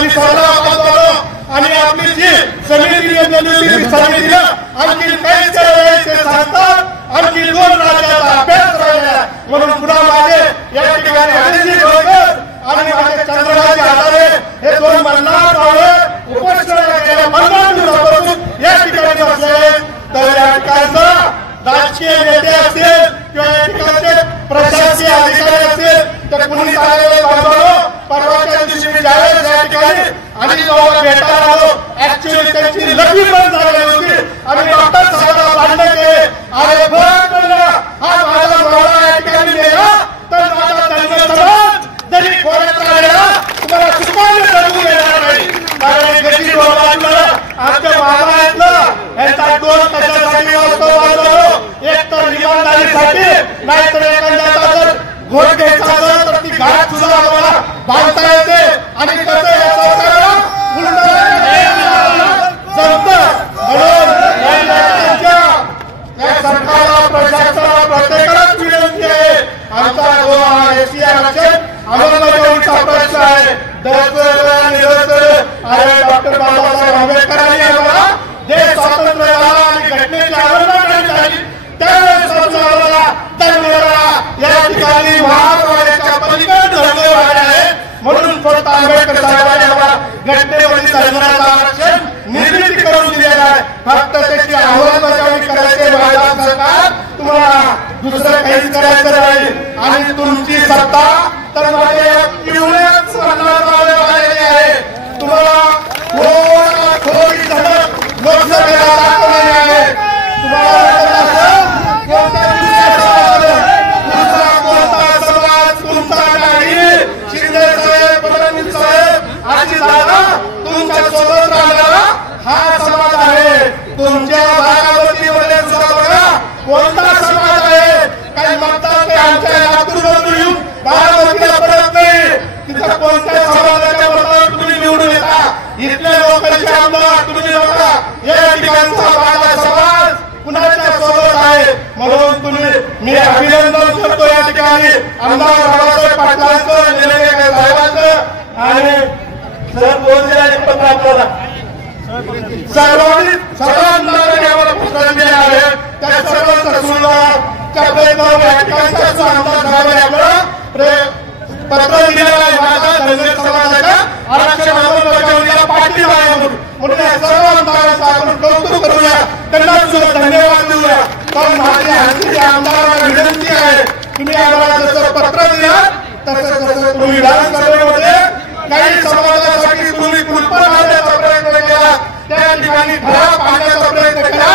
आम्ही सरला आणि आपली जी समिती समितीला आणखी काही ते सांगतात आणखी 2 राज्याचा अभ्यास राहिला म्हणून पुन्हा मागे या ठिकाणी अनिल गोळकर आणि माझे चंद्रराज आधारे हे 2 मल्हार भाऊ उपोषणाला गेल्या 15 दिवसापासून या ठिकाणी बसले. तर या ठिकाणचा राजकीय नेते असतील किंवा या ठिकाणचे प्रशासकीय अधिकारी असतील तर कुणी आलेले बांधवांनो परवाच्या दिवशी मी ज्यावेळेस या ठिकाणी आणि गावाला भेटायला आलो ऍक्च्युअली त्यांची लग्न पण झालेली होती. आम्ही डॉक्टर साहेबांना भांडण केले अरे भरत हा माझा मावळा या ठिकाणी गेला तर माझा धर्म समाज जरी खोऱ्यात राहिला तुम्हाला सुखाने जगू देणार नाही. कारण गरीब बाबांना आमच्या बाबा आहेत ना यांचा 2 कशासाठी वास्तव बांधलो एक तर इमानदारीसाठी नाहीतर एखाद्याचा जर घोट घ्यायचा असेल तर ती घाट सुद्धा आम्हाला बांधता येते आणि कसं या सरकारला जमतं म्हणून या सरकारला प्रशासनाला प्रत्येकालाच विनंती आहे. आमचा जो एससी आरक्षण अंमलबजावणीचा प्रश्न आहे अरे डॉक्टर बाबासाहेब आंबेडकरांनी आम्हाला देश स्वातंत्र्य झाला आणि घटनेची अंमलबजावणी झाली त्यावेळेस आम्हाला धर्माला या ठिकाणी महाराष्ट्राच्या पलीकडे धर्म आहे म्हणून फक्त आंबेडकर साहेबांनी आम्हाला घटनेवरील धर्माचं आरक्षण निर्मिती करून दिलेलं आहे. फक्त त्याची अंमलबजावणी करायचे माझा सरकार तुम्हाला दुसरं काहीच करायचं नाही. आणि तुमची सत्ता तर माझे पिवळ्याच आलेली आहे. तुम्हाला थोडी धडक लोकसभेला दाखवलेली आहे. तुम्हाला कोणता समाज तुमचा नाही. शिंदे साहेब फडणवीस साहेब आजी दादा तुमच्या सोबत राहणारा हा समाज आहे. तुमच्या बारामतीमध्ये सुद्धा बघा कोणता समाज आहे. काही म्हणतात ते आमच्या लातूरमधून येऊन बारामतीला पडत नाही. तिथं कोणत्या समाजाच्या मतावर तुम्ही निवडून येता. इथले लोकांचे आमदार तुम्ही बघा या ठिकाणचा माझा समाज कुणाच्या सोबत आहे. म्हणून मी अभिनंदन करतो या ठिकाणी आमदार बाबासाहेब पाटलांचं निलंगेकर साहेबांचं आणि सर बोललेले पत्र आपल्याला सर्वांना आम्हाला पत्र दिले आहे त्या सर्वांचा सुरुवात आमदार साहेबांनी आपल्याला पत्र दिलेलं आहे. माझा धनगर समाजाच्या आरक्षण अंमलबजावणीला पाठिंबा आहे म्हणून या सर्व आमदारांचं आपण कौतुक करूया त्यांना सुद्धा धन्यवाद देऊया. पण माझी आणखी आमदारांना विनंती आहे तुम्ही आम्हाला जसं पत्र दिला तसं तुम्ही विधानसभेमध्ये काही समाजासाठी तुम्ही कुलपण आणण्याचा प्रयत्न केला त्या ठिकाणी ठराव आणण्याचा प्रयत्न केला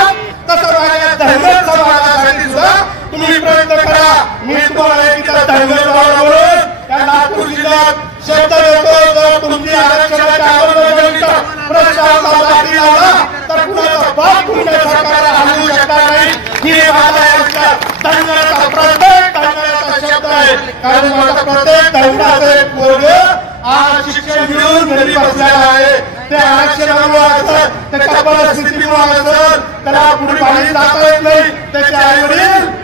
तसं माझ्या धनगर समाजासाठी सुद्धा तुम्ही प्रयत्न करा. मी तुम्हाला एका धनगर म्हणून या नागपूर जिल्ह्यात शब्द देतो जर तुमची आरक्षणाच्या अंमलबजावणीचा प्रश्न मार्गी लावला तर कुणाचा बाप तुमच्या सरकारला हलवू शकणार नाही. ही माझा धनगराचा प्रत्येक धनगराचा शब्द आहे. कारण माझा प्रत्येक धनगराचा एक वर्ग आज शिक्षण घेऊन घरी बसलेला आहे. ते आरक्षणामुळे असं त्याच्या परिस्थितीमुळे असं त्याला पुढे बाहेर जाता येत नाही. त्याचे आई वडील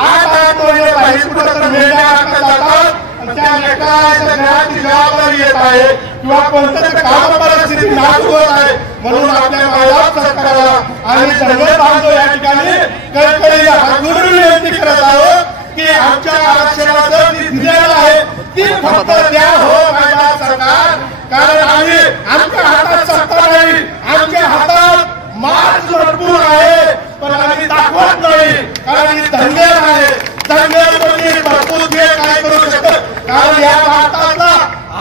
8 महिने बाहेर कुठं तर मेंढ्या जातात त्या लेकराच्या घराची जबाबदारी येत आहे किंवा कोणत्या काम परिस्थिती नाजूक होत आहे. म्हणून आपल्या मायबाप सरकारला आम्ही धनगर बांधव या ठिकाणी कळकळी हात जोडून विनंती करत आहोत की आमच्या आरक्षणाचं जी दिलेलं आहे ती फक्त द्या हो मायबाप सरकार. कारण आम्ही आमच्या हातात सत्ता नाही आमच्या हातात मार्ग भरपूर आहे पण आम्ही दाखवत नाही कारण ही धनगर आहे. धनगर म्हणजे भरपूर जे काय करू शकतात कारण या भारतातला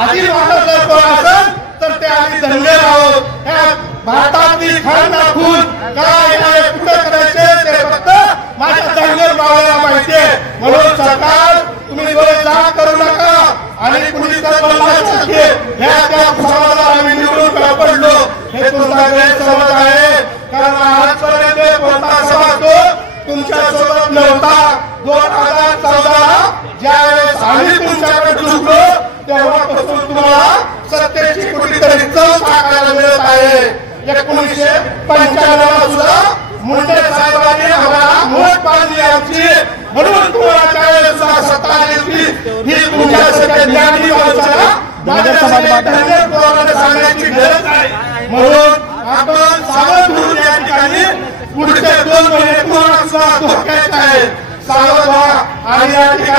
आधी भारत जर कोण असेल तर ते आम्ही धनगर आहोत. या भारतातली खाण दाखवून काय कुठे करायचे ते फक्त माझ्या धनगर भावाला माहिती आहे. म्हणून सरकार तुम्ही जा करू नका आणि कुणी तर ह्या त्या समाजाला आम्ही निवडून पडलो हे तुमचा गैरसमज आहे. कारण आजपर्यंत कोणता समाज तो तुमच्या सोबत नव्हता. 2014 ज्यावेळेस आम्ही तुमच्याकडे झुकलो तेव्हापासून तुम्हाला सत्तेची कुठेतरी चव टाकायला मिळत आहे. 1995 सुद्धा मुंडे साहेबांनी आम्हाला मोठ बांधली आमची म्हणून तुम्हाला त्यावेळेस सुद्धा सत्ता आली होती. ही तुमच्यासाठी ज्ञानी माणसाला माझ्या समाजात सांगण्याची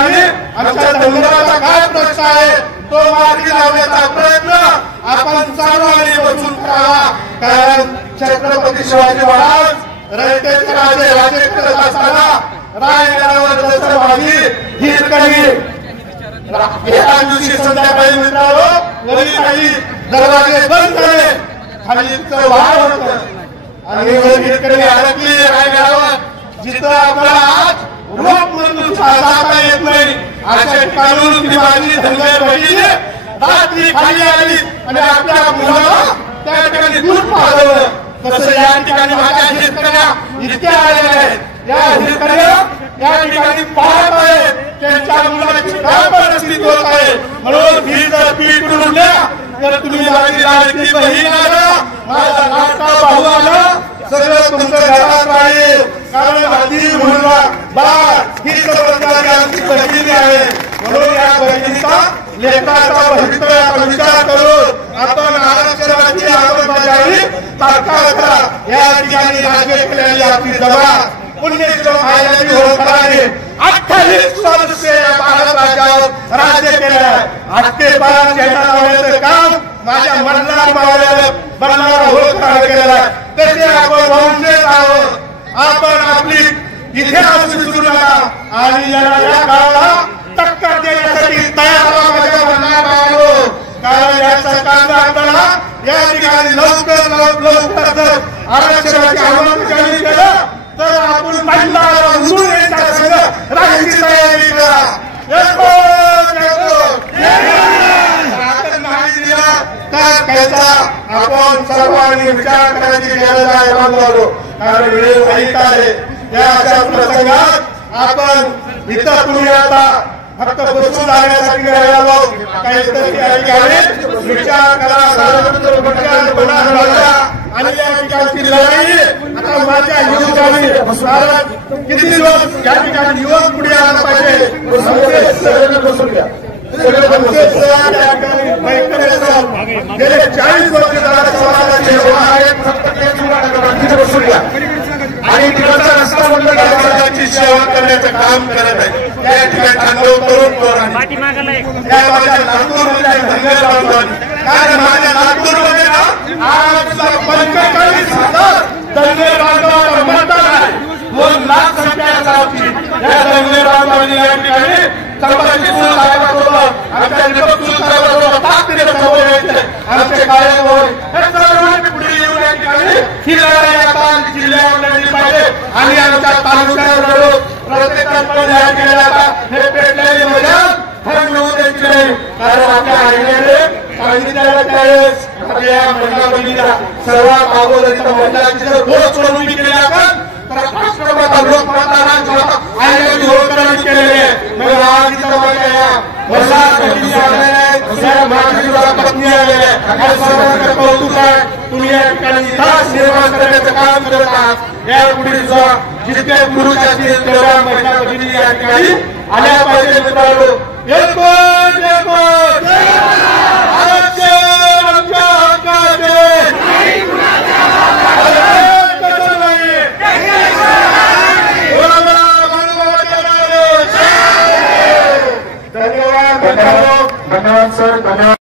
ठिकाणी आमच्या धनगराचा काय प्रश्न आहे तो मार्गी लावण्याचा प्रयत्न आपण सर्वांनी बसून करावा. कारण छत्रपती शिवाजी महाराज रयतेचे राजे करत असताना रायगडावर जसं माझी हिरकणी एका दिवशी संध्याकाळी मित्रांनो वरी काही दरवाजे बंद झाले, खालीचं वार होतं आणि हिरकणी अडकली रायगडावर. जिथं आपल्याला आज रोप म्हणून जाता येत नाही अशा ठिकाणून ती माझी धनगर बहिणी रात्री खाली आली आणि आपल्या मुलाला त्या ठिकाणी दूध पाजवलं. तसं या ठिकाणी माझ्या हिरकण्या इतक्या आलेल्या आहेत. या हिरकण्या या ठिकाणी पाहत आहेत त्यांच्या मुलाची काय परिस्थिती होत आहे. म्हणून ही जर पीठ उडल्या तर तुम्ही माझी लाडकी बहीण आला, माझा लाडका भाऊ आला, सगळं तुमचं घरात राहील. कारण आधी मुलगा बाळ ही जबाबदारी आमची बहिणी आहे. म्हणून या बहिणीचा लेकराचा भवितव्याचा विचार करून आपण आरक्षणाची अंमलबजावणी तात्काळ करा. या ठिकाणी राज्य केलेली आपली जबाब पुण्यश्लोक आलेली होळकरांनी 28 वर्ष या भारत राज्यावर राज्य केलं आहे. 8 झेंडा लावण्याचं काम माझ्या बल्लाळ होळकरांनी केलेलं आहे. तसे आपण वंशज आहोत. आपण आपली इतिहास विसरू नका आणि या काळाला टक्कर देण्यासाठी तयार राहा माझ्या बल्लाळ. कारण या सरकारनं आपल्याला या ठिकाणी लवकर जर आरक्षणाची अंमलबजावणी केलं तर आपण महिलाला उचलून यांच्या संघ राहायची तयारी करा. नाही दिला तर त्याचा आपण सर्वांनी विचार करायची गरज आहे बांधवांनो. कारण वेळ वाईट आहे. या अशा प्रसंगात आपण इथं तुम्ही आता फक्त बसून जाण्यासाठी राहिलो काहीतरी या ठिकाणी विचार करा आणि या ठिकाणची लढाई आता माझ्या युवकांनी किती दिवस या ठिकाणी युवक पुढे आला पाहिजे. गेले 40 वर्ष समाजाची आणि तिकडचा रस्ता बंद करण्याची सेवा करण्याचं काम करत आहे. त्या ठिकाणी तरुण माझ्या नागपूरमध्ये धनगर बांधवांनी कारण माझ्या नागपूरमध्ये ना आज 45,000 धनगर बांधवांना मतदान आहे. 2 लाख संख्या आहे. या धनगर बांधवांनी या ठिकाणी संभाजी साहेबांसोबत आमच्या निवडणूक साहेबांसोबत ताकदीने समोर यायचं आमचे कार्यक्रम हे सर्वांनी पुढे येऊन या ठिकाणी ही लढाई आता जिल्ह्यावर लढली पाहिजे आणि आमच्या तालुक्यावर लढू प्रत्येकाने या केल्या हे पेटलेली मैदान थंड होऊ द्यायची नाही. कारण आपल्या आईने सांगितलेलं त्यावेळेस आपल्या महिला भगिनीला सर्वात अगोदर महिलांची जर भोज सोडून केली आपण तर राष्ट्रमाता लोकमाता आईने होळकरांनी केलेले आहे. मग आज इथं महिला भगिनी आलेल्या आहेत, माझी पत्नी आलेल्या आहेत. सर्वांचं कौतुक आहे. तुम्ही या ठिकाणी इतिहास निर्माण करण्याचं काम करत आहात. या पुढे जितके पुरुष असतील तेवढ्या महिला भगिनी या ठिकाणी आल्या पाहिजे. मित्रांनो धन्यवाद सर. धन्यवाद.